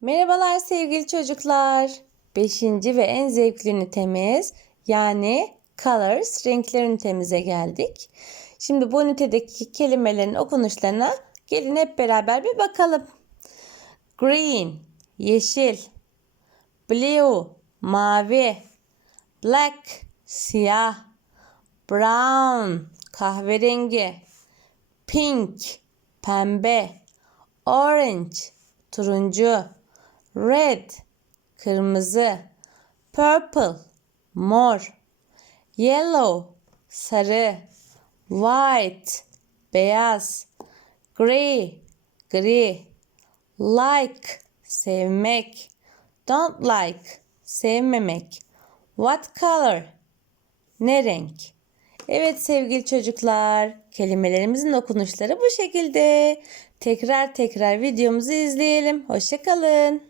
Merhabalar sevgili çocuklar. Beşinci ve en zevkli ünitemiz yani colors renkler ünitemize geldik. Şimdi bu ünitedeki kelimelerin okunuşlarına gelin hep beraber bir bakalım. Green yeşil, blue mavi, black siyah, brown kahverengi, pink pembe, orange turuncu, red kırmızı, purple mor, yellow sarı, white beyaz, gray gri, like sevmek, don't like sevmemek, what color ne renk? Evet sevgili çocuklar, kelimelerimizin okunuşları bu şekilde. Tekrar tekrar videomuzu izleyelim. Hoşçakalın.